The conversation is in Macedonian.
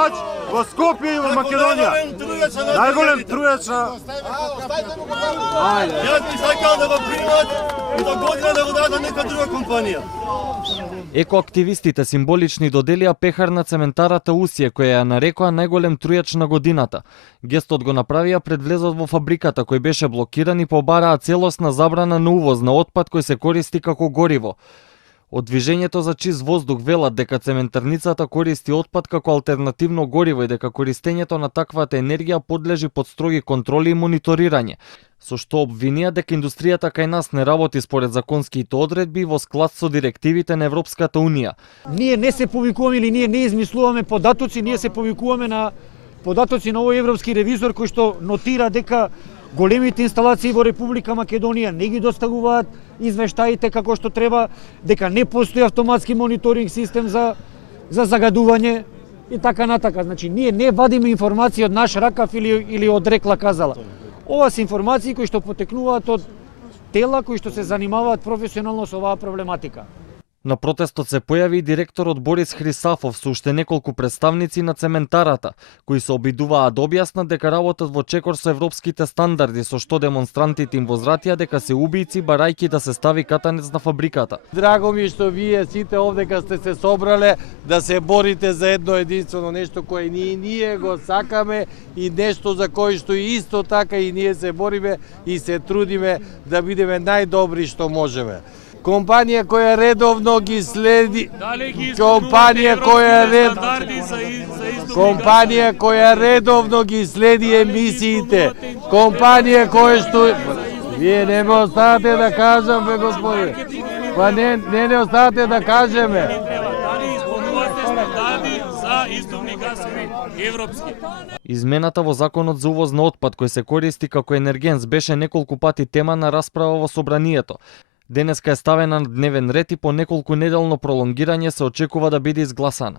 предприемач во Скопје и во Македонија. Најголем трујач на... Јас би сакал да го примат и до година да го дадат нека друга компанија. Екоактивистите символични доделија пехар на цементарата Усие, која ја нарекоа најголем трујач на годината. Гестот го направија пред влезот во фабриката, кој беше блокиран и побараа целосна забрана на увоз на отпад кој се користи како гориво. Од движењето за чист воздух велат дека цементарницата користи отпад како алтернативно гориво и дека користењето на таквата енергија подлежи под строги контроли и мониторирање, со што обвинија дека индустријата кај нас не работи според законските одредби во склад со директивите на Европската Унија. Ние не се повикуваме или ние не измислуваме податоци, ние се повикуваме на податоци на овој европски ревизор кој што нотира дека големите инсталации во Република Македонија не ги доставуваат извештаите како што треба, дека не постои автоматски мониторинг систем за загадување и така натака. Значи, ние не вадиме информации од наш ракав или од рекла казала. Ова се информации кои што потекнуваат од тела кои што се занимаваат професионално со оваа проблематика. На протестот се појави и директорот Борис Хрисафов со уште неколку представници на цементарата, кои се обидуваа да објаснат дека работат во чекор со европските стандарди, со што демонстрантите им возвратија дека се убијци барајќи да се стави катанец на фабриката. Драго ми што вие сите овдека сте се собрале да се борите за едно единствено нешто кое ние го сакаме и нешто за кое што исто така и ние се бориме и се трудиме да бидеме најдобри што можеме. Компанија која редовно ги следи, компанија која редовно ги следи емисиите, компанија која што вие не ме оставате да кажам, бе господи. Па не оставате да кажеме. Измената во законот за увоз на отпад кој се користи како енергенс беше неколку пати тема на расправа во собранието. Денеска е ставена на дневен ред и по неколку неделно пролонгирање се очекува да биде изгласана.